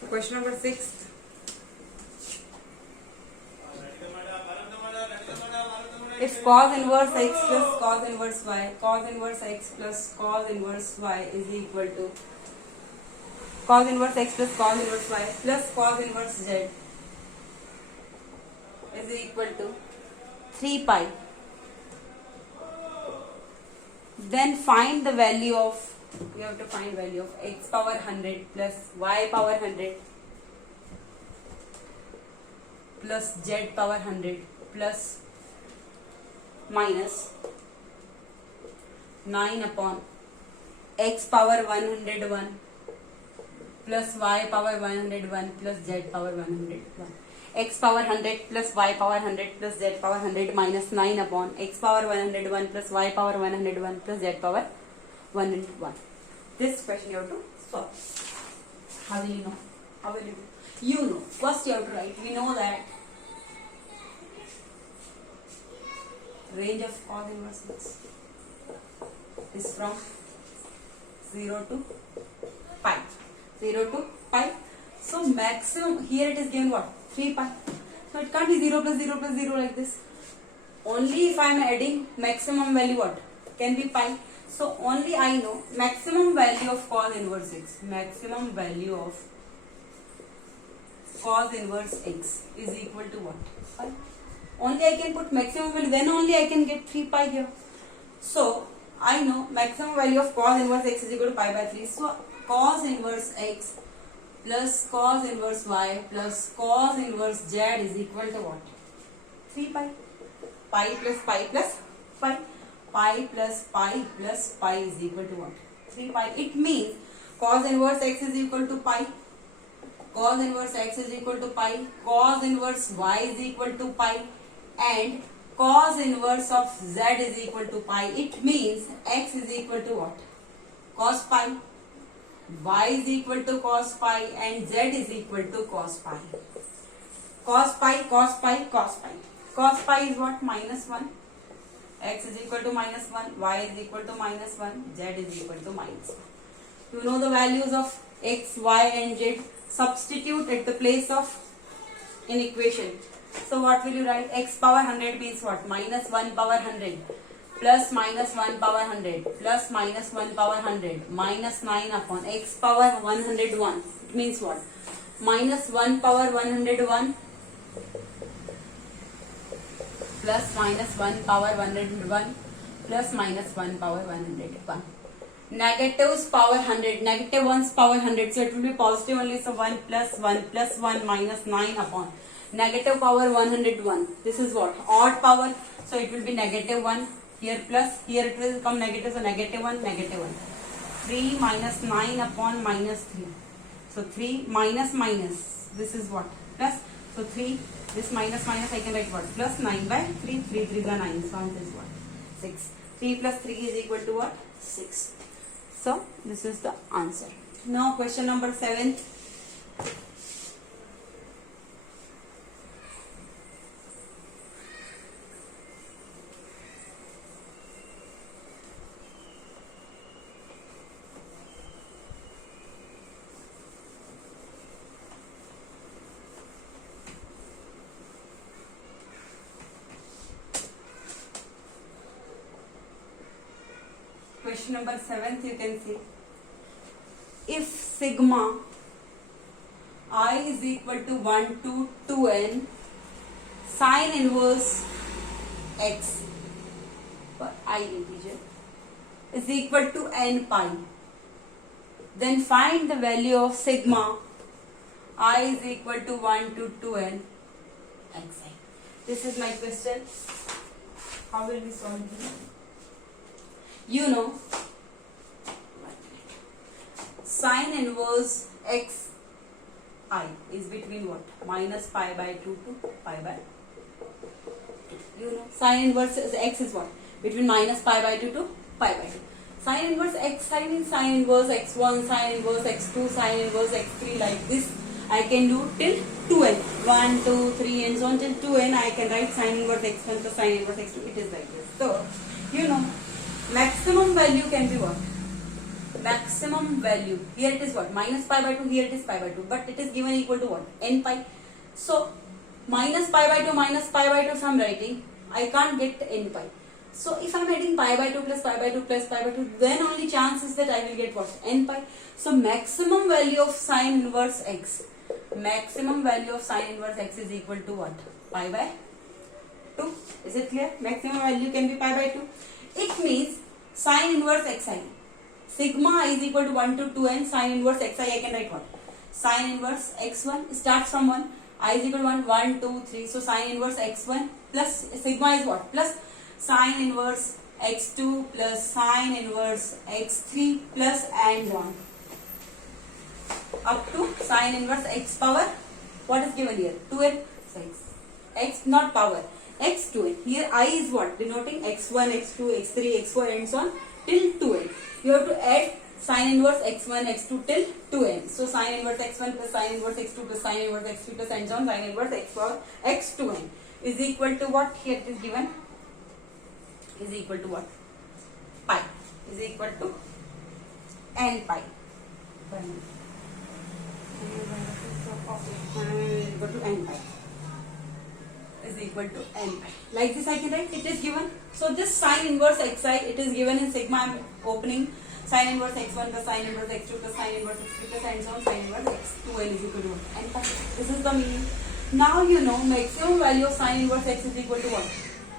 So question number 6. If cos inverse x plus cos inverse y, cos inverse x plus cos inverse y is equal to cos inverse x plus cos inverse y plus cos inverse z is equal to 3 pi, then find the value of, we have to find value of x power 100 plus y power 100 plus z power 100 plus minus 9 upon x power 101 plus y power 101 plus z power 101. X power 100 plus y power 100 plus z power 100 minus 9 upon x power 101 plus y power 101 plus z power 101. This question you have to solve. How will you know? How will you do? You know. First you have to write. We know that range of cos inverse x is from 0 to pi. 0 to pi. So maximum, here it is given what? 3 pi. So it can't be 0 plus 0 plus 0 like this. Only if I am adding maximum value what? Can be pi. So only I know maximum value of cos inverse x. Maximum value of cos inverse x is equal to what? Pi. Only I can put maximum value, then only I can get 3 pi here. So I know maximum value of cos inverse x is equal to pi by 3. So cos inverse x plus cos inverse y plus cos inverse z is equal to what? 3 pi. Pi plus pi plus pi. Pi plus pi plus pi is equal to what? 3 pi. It means cos inverse x is equal to pi. Cos inverse x is equal to pi. Cos inverse y is equal to pi. And cos inverse of z is equal to pi. It means x is equal to what? Cos pi. Y is equal to cos pi and z is equal to cos pi. Cos pi, cos pi, cos pi. Cos pi is what? Minus 1. X is equal to minus 1. Y is equal to minus 1. Z is equal to minus 1. You know the values of x, y and z. Substitute at the place of in equation. So what will you write? X power 100 means what? Minus 1 power 100 plus minus 1 power 100 plus minus 1 power 100 minus 9 upon x power 101. It means what? Minus 1 power 101 plus minus 1 power 101 plus minus 1 power 101. Negatives power 100, negative 1's power 100. So it will be positive only. So 1 plus 1 minus 9 upon negative power 101. This is what? Odd power. So it will be negative 1. Here plus, here it will become negative. So negative 1, negative 1. 3 minus 9 upon minus 3. So 3 minus minus. This is what? Plus. So 3. This minus minus I can write what? Plus 9 by 3. 3 3 is 9. So answer is what? 6. 3 plus 3 is equal to what? 6. So this is the answer. Now question number 7. Question number 7th you can see. If sigma I is equal to 1 to 2n sine inverse x for I integer is equal to n pi, then find the value of sigma I is equal to 1 to 2n xi. This is my question. How will we solve this? You know, sine inverse x I is between what? Minus pi by 2 to pi by 2. You know, sine inverse x is what? Between minus pi by 2 to pi by 2. Sine inverse x I means sine inverse x1, sine inverse x2, sine inverse x3 like this. I can do till 2n. 1, 2, 3 and so on till 2n I can write sine inverse x1 plus sine inverse x2. It is like this. So, you know, maximum value can be what? maximum value. Here it is what? Minus pi by 2, here it is pi by 2. But it is given equal to what? N pi. So, minus pi by 2 minus pi by 2 if I am writing, I can't get n pi. So, if I am adding pi by 2 plus pi by 2 plus pi by 2, then only chance is that I will get what? N pi. So, maximum value of sine inverse x. Maximum value of sine inverse x is equal to what? Pi by 2. Is it clear? Maximum value can be pi by 2. It means sine inverse xi. Sigma I is equal to 1 to 2n sine inverse xi. I can write what? Sine inverse x1 starts from 1. I is equal to 1, 1, 2, 3. So sine inverse x1 plus sigma is what? Plus sine inverse x2 plus sine inverse x3 plus and on. Up to sine inverse x power. What is given here? 2n. So x not power. X 2n. Here I is what? Denoting x1, x2, x3, x4 and so on till 2n. You have to add sine inverse x1, x2 till 2n. So sine inverse x1 plus sine inverse x2 plus sine inverse x3 plus and so on sine inverse x power x2n is equal to what? Here it is given is equal to what? Pi is equal to n pi. Equal to n pi is equal to n pi. Like this I can write. It is given. So this sine inverse xi, it is given in sigma. I am opening sine inverse x1 plus sine inverse x2 plus sine inverse x3 plus and so on sine inverse x2n is equal to n pi. This is the meaning. Now you know maximum value of sine inverse x is equal to what?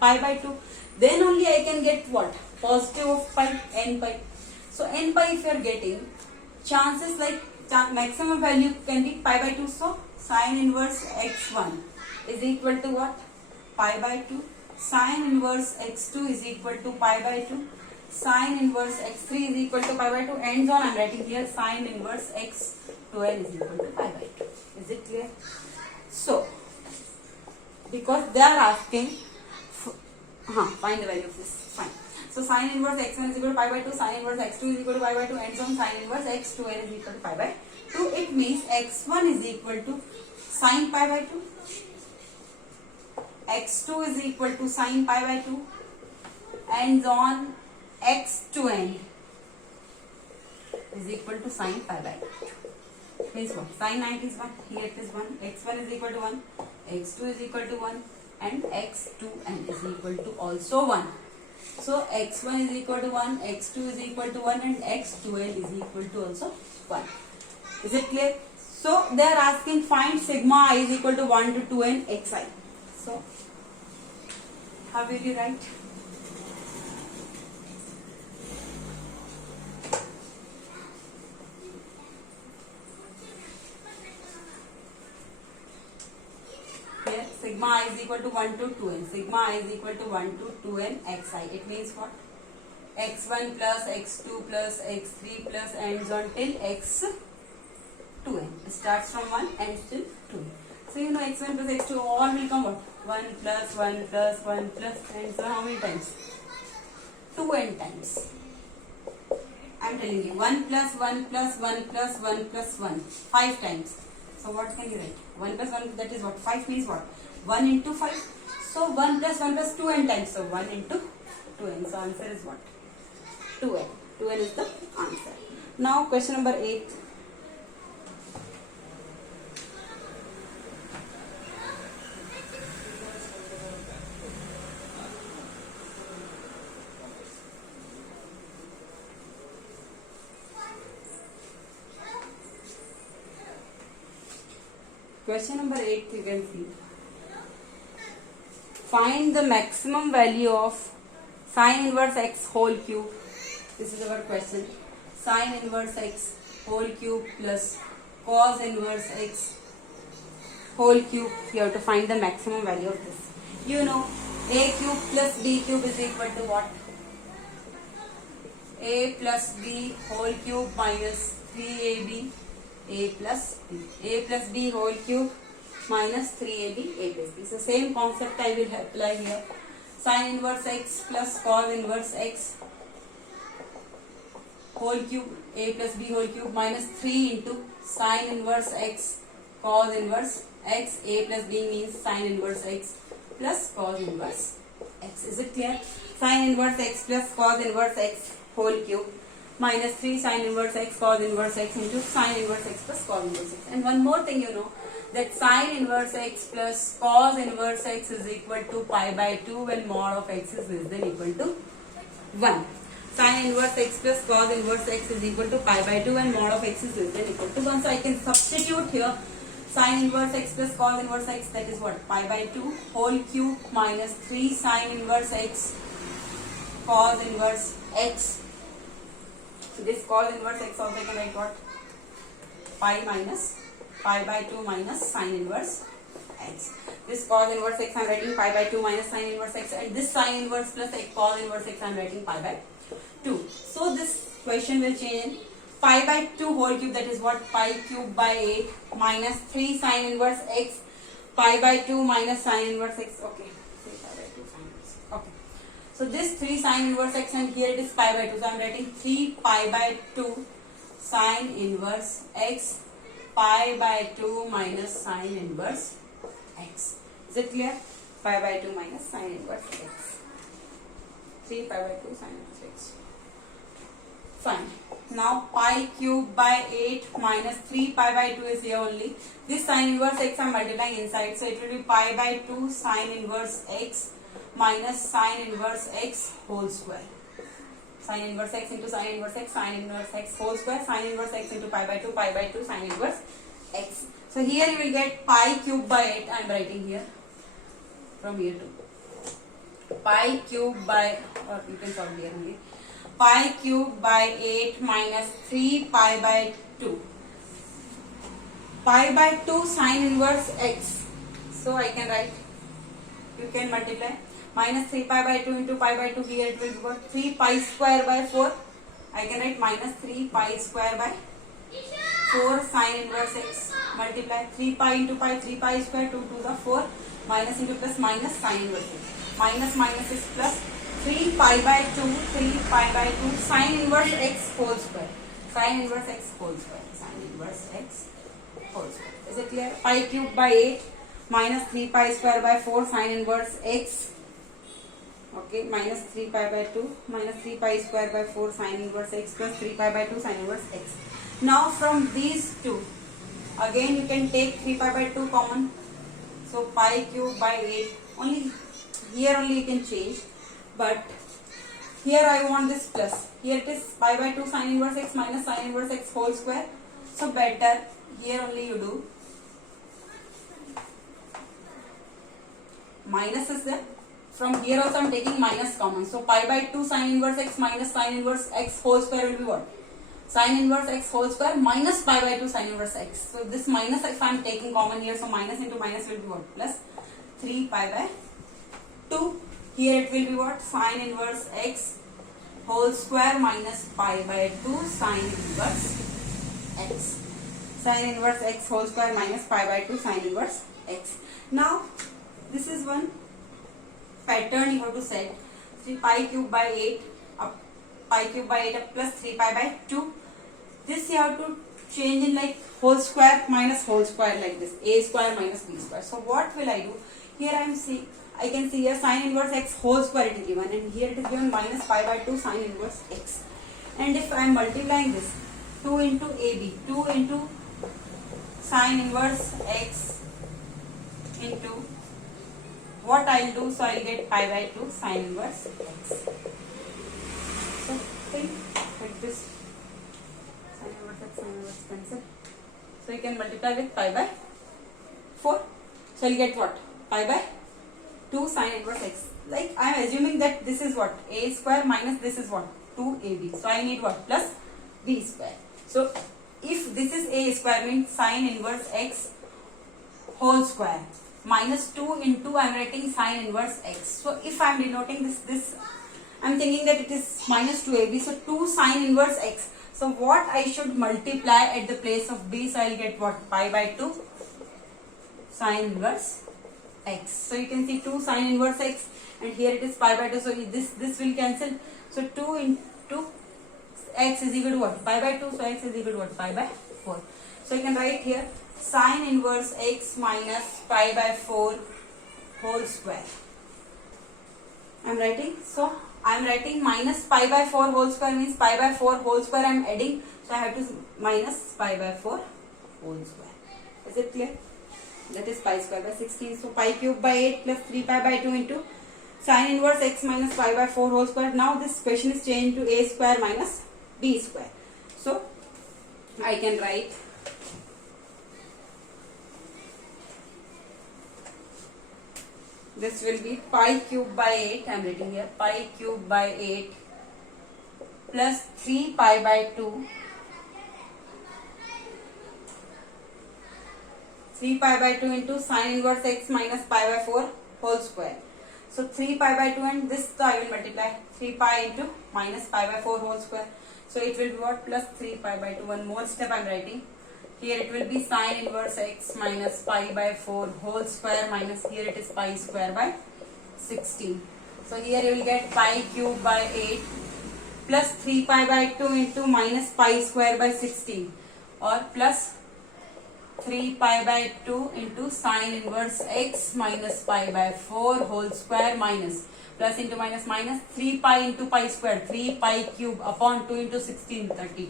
Pi by 2. Then only I can get what? Positive of pi, n pi. So n pi if you are getting, chances like maximum value can be pi by 2. So sine inverse x1 is equal to what? Pi by 2. Sine inverse x2 is equal to pi by 2. Sine inverse x3 is equal to pi by 2. And so on. I am writing here sine inverse x2n is equal to pi by 2. Is it clear? So, because they are asking, find the value of this. Fine. So sine inverse x1 is equal to pi by 2. Sine inverse x2 is equal to pi by 2. And so on. Sine inverse x2n is equal to pi by 2. It means x1 is equal to sine pi by 2. x2 is equal to sine pi by 2 and on x2n is equal to sine pi by 2. Means what? Sine 90 is 1. Here it is 1. x1 is equal to 1. x2 is equal to 1 and x2n is equal to also 1. So x1 is equal to 1, x2 is equal to 1 and x2n is equal to also 1. Is it clear? So they are asking find sigma I is equal to 1 to 2n xi. So how will you write? Here sigma I is equal to 1 to 2n. Sigma I is equal to 1 to 2n xi. It means what? x1 plus x2 plus x3 plus and on till x2n. It starts from 1 and till 2. So you know x1 plus x2 all will come what? 1 plus 1 plus 1 plus and so how many times? 2n times. I am telling you 1 plus 1 plus 1 plus 1 plus 1 5 times. So what can you write? 1 plus 1 that is what? 5 means what? 1 into 5. So 1 plus 1 plus 2n times. So 1 into 2n. So answer is what? 2n. 2n is the answer. Now question number 8. Question number 8 you can see. Find the maximum value of sine inverse x whole cube. This is our question. Sine inverse x whole cube plus cos inverse x whole cube. You have to find the maximum value of this. You know a cube plus b cube is equal to what? A plus b whole cube minus 3ab a plus b. A plus b whole cube minus 3ab a plus b. So same concept I will apply here. Sine inverse x plus cos inverse x whole cube a plus b whole cube minus 3 into sine inverse x cos inverse x. A plus b means sine inverse x plus cos inverse x. Is it clear? Sine inverse x plus cos inverse x whole cube minus 3 sin inverse x cos inverse x into sin inverse x plus cos inverse x. And one more thing, you know that sin inverse x plus cos inverse x is equal to pi by 2 when mod of x is less than equal to 1. Sin inverse x plus cos inverse x is equal to pi by 2 and mod of x is less than equal to 1. So I can substitute here sin inverse x plus cos inverse x, that is what, pi by 2 whole cube minus 3 sin inverse x cos inverse x. This cos inverse x also I can write what, pi by 2 minus sin inverse x. This cos inverse x I am writing pi by 2 minus sin inverse x, and this sin inverse plus cos inverse x I am writing pi by 2. So this question will change in pi by 2 whole cube, that is what, pi cube by 8 minus 3 sin inverse x, pi by 2 minus sin inverse x. Okay, pi by 2 sin inverse. Okay, so this 3 sin inverse x and here it is pi by 2. So I am writing 3 pi by 2 sin inverse x, pi by 2 minus sin inverse x. Is it clear? Pi by 2 minus sin inverse x. 3 pi by 2 sin inverse x. Fine. Now pi cube by 8 minus 3 pi by 2 is here only. This sin inverse x I am multiplying inside. So it will be pi by 2 sin inverse x minus sin inverse x whole square. Sin inverse x into sin inverse x, sin inverse x whole square, sin inverse x into pi by 2 sin inverse x. So here you will get pi cube by 8. I am writing here from here to pi cube by, or you can solve here only, pi cube by 8 minus 3 pi by 2. Pi by 2 sin inverse x. So I can write, you can multiply minus 3 pi by 2 into pi by 2, here it will be what, 3 pi square by 4. I can write minus 3 pi square by 4 sin inverse x, multiply 3 pi into pi, 3 pi square, 2 to the 4, minus into plus minus sin inverse x. Minus minus is plus 3 pi by 2, 3 pi by 2 sin inverse x whole square. Sin inverse x whole square. Sin inverse x whole square. Is it clear? Pi cube by 8 minus 3 pi square by 4 sin inverse x. Okay, minus 3 pi by 2 minus 3 pi square by 4 sin inverse x plus 3 pi by 2 sin inverse x. Now from these two, again you can take 3 pi by 2 common. So pi cube by 8. Only here only you can change. But here I want this plus. Here it is pi by 2 sin inverse x minus sin inverse x whole square. So better here only you do. Minus is there. From here also I am taking minus common. So pi by 2 sin inverse x minus sin inverse x whole square will be what? Sin inverse x whole square minus pi by 2 sin inverse x. So this minus if I am taking common here, so minus into minus will be what? Plus 3 pi by 2. Here it will be what? Sin inverse x whole square minus pi by 2 sin inverse x. Sin inverse x whole square minus pi by 2 sin inverse x. Now this is one pattern you have to set. 3 pi cube by 8 up, pi cube by 8 up plus 3 pi by 2. This you have to change in like whole square minus whole square like this. A square minus b square. So what will I do? Here I can see here sin inverse x whole square it is given, and here it is given minus pi by 2 sin inverse x. And if I am multiplying this, 2 into AB, 2 into sin inverse x into what I will do, so I will get pi by 2 sin inverse x. So think like this, sin inverse x, sin inverse cancel. So you can multiply with pi by 4. So I will get what? Pi by 2 sin inverse x. Like I am assuming that this is what? A square minus this is what? 2ab. So I need what? Plus b square. So if this is a square means sin inverse x whole square minus 2 into I am writing sin inverse x. So if I am denoting this I am thinking that it is minus 2ab. So 2 sin inverse x. So what I should multiply at the place of b? So I will get what? Pi by 2 sin inverse x. So you can see 2 sin inverse x, and here it is pi by 2. So this will cancel. So 2 into x is equal to what? Pi by 2. So x is equal to what? Pi by 4. So you can write here sin inverse x minus pi by 4 whole square. I am writing. So I am writing minus pi by 4 whole square means pi by 4 whole square I am adding. So I have to minus pi by 4 whole square. Is it clear? That is pi square by 16. So pi cube by 8 plus 3 pi by 2 into sin inverse x minus pi by 4 whole square. Now this question is changed to a square minus b square. So I can write this will be pi cube by 8. I am writing here pi cube by 8 plus 3 pi by 2. 3 pi by 2 into sin inverse x minus pi by 4 whole square. So 3 pi by 2 and this I will multiply 3 pi into minus pi by 4 whole square. So it will be what? Plus 3 pi by 2. One more step I am writing. Here it will be sin inverse x minus pi by 4 whole square minus here it is pi square by 16. So here you will get pi cube by 8 plus 3 pi by 2 into minus pi square by 16 or plus 3 pi by 2 into sin inverse x minus pi by 4 whole square minus plus into minus minus 3 pi into pi square 3 pi cube upon 2 into 16 32.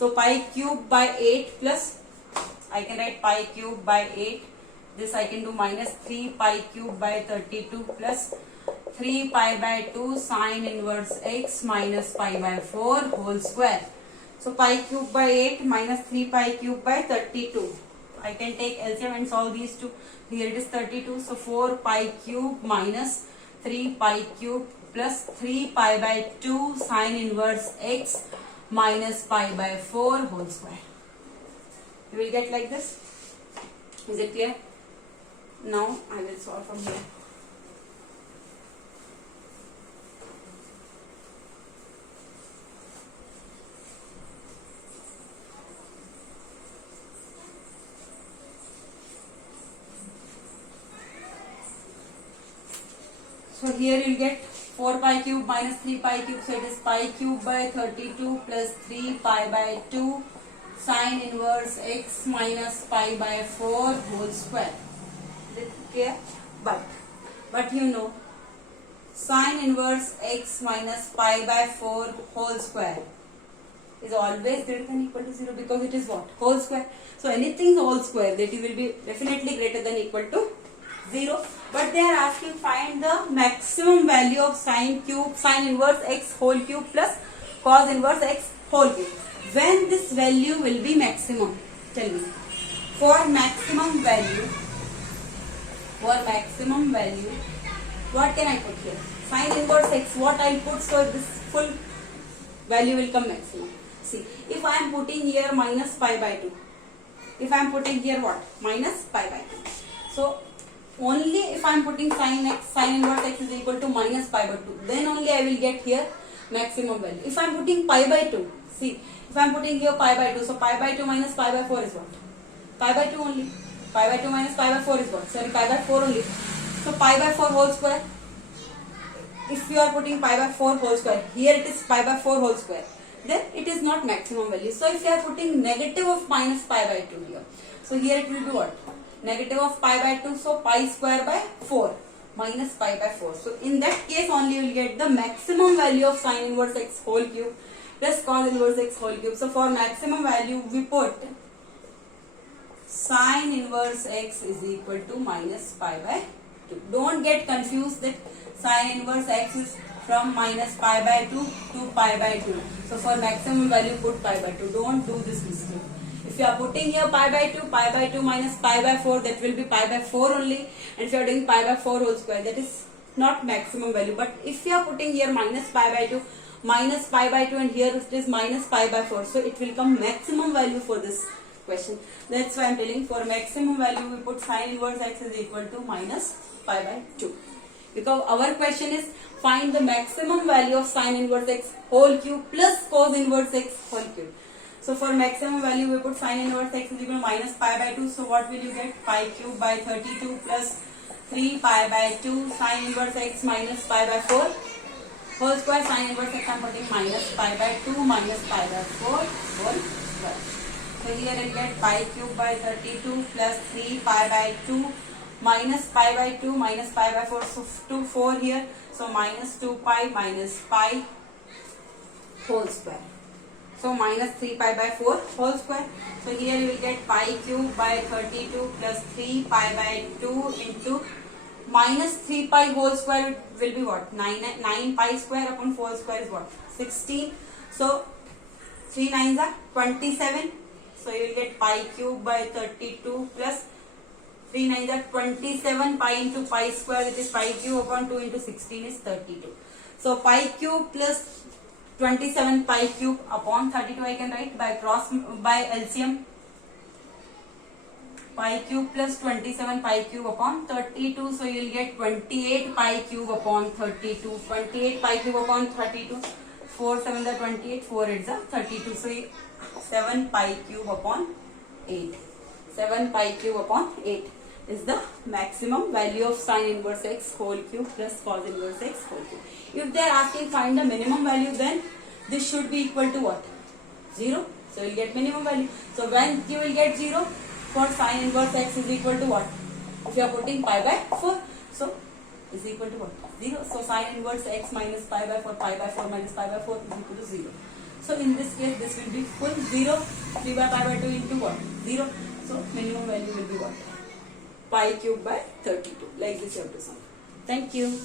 So pi cube by 8 plus I can write pi cube by 8. This I can do minus 3 pi cube by 32 plus 3 pi by 2 sin inverse x minus pi by 4 whole square. So pi cube by 8 minus 3 pi cube by 32. I can take LCM and solve these two. Here it is 32. So 4 pi cube minus 3 pi cube plus 3 pi by 2 sin inverse x minus pi by 4 whole square. You will get like this. Is it clear? Now I will solve from here. So here you will get 4 pi cube minus 3 pi cube. So it is pi cube by 32 plus 3 pi by 2 sin inverse x minus pi by 4 whole square. Is it clear? But you know sin inverse x minus pi by 4 whole square is always greater than equal to 0 because it is what? Whole square. So anything whole square that will be definitely greater than equal to 0. But they are asking find the maximum value of sin inverse x whole cube plus cos inverse x whole cube. When this value will be maximum? Tell me. For maximum value, what can I put here? Sin inverse x, what I will put so this full value will come maximum. See, if I am putting here minus pi by 2, if I am putting here what? Minus pi by 2. So, only if I am putting sin inverse x is equal to minus pi by 2, then only I will get here maximum value. If I am putting pi by 2, see, if I am putting here pi by 2, so pi by 2 minus pi by 4 is what? Pi by 2 only. Pi by 2 minus pi by 4 is what? Sorry, pi by 4 only. So pi by 4 whole square. If you are putting pi by 4 whole square, here it is pi by 4 whole square, then it is not maximum value. So if you are putting negative of minus pi by 2 here, so here it will be what? Negative of pi by 2, so pi square by 4 minus pi by 4. So in that case only you will get the maximum value of sin inverse x whole cube plus cos inverse x whole cube. So for maximum value we put sin inverse x is equal to minus pi by 2. Don't get confused that sin inverse x is from minus pi by 2 to pi by 2. So for maximum value put pi by 2. Don't do this mistake. If you are putting here pi by 2 minus pi by 4, that will be pi by 4 only. And if you are doing pi by 4 whole square, that is not maximum value. But if you are putting here minus pi by 2, minus pi by 2 and here it is minus pi by 4. So it will come maximum value for this question. That's why I am telling for maximum value we put sin inverse x is equal to minus pi by 2. Because our question is find the maximum value of sin inverse x whole cube plus cos inverse x whole cube. So for maximum value we put sin inverse x is equal to minus pi by 2. So what will you get? Pi cube by 32 plus 3 pi by 2 sin inverse x minus pi by 4 whole square. Sin inverse x I am putting minus pi by 2 minus pi by 4 whole square. So here I will get pi cube by 32 plus 3 pi by 2 minus pi by 2 minus pi by 4, so 2 4 here, so minus 2 pi minus pi whole square, so minus 3 pi by 4 whole square. So here you will get pi cube by 32 plus 3 pi by 2 into minus 3 pi whole square will be what? 9 pi square upon 4 square is what? 16. So 3 9s are 27. So you will get pi cube by 32 plus 3 9s are 27 pi into pi square, which is pi cube upon 2 into 16 is 32. So pi cube plus 27 pi cube upon 32 I can write by LCM. Pi cube plus 27 pi cube upon 32, so you will get 28 pi cube upon 32. 28 pi cube upon 32. 4 7 are 28, 4 8 are 32. So 7 pi cube upon 8. 7 pi cube upon 8 is the maximum value of sin inverse x whole cube plus cos inverse x whole cube. If they are asking find the minimum value, then this should be equal to what? 0. So you will get minimum value. So when you will get 0 for sin inverse x is equal to what? If you are putting pi by 4, so is equal to what? 0. So sin inverse x minus pi by 4, pi by 4 minus pi by 4 is equal to 0. So in this case, this will be full 0. 3 by pi by 2 into what? 0. So minimum value will be what? Pi cube by 32. Like this you have to solve. Thank you.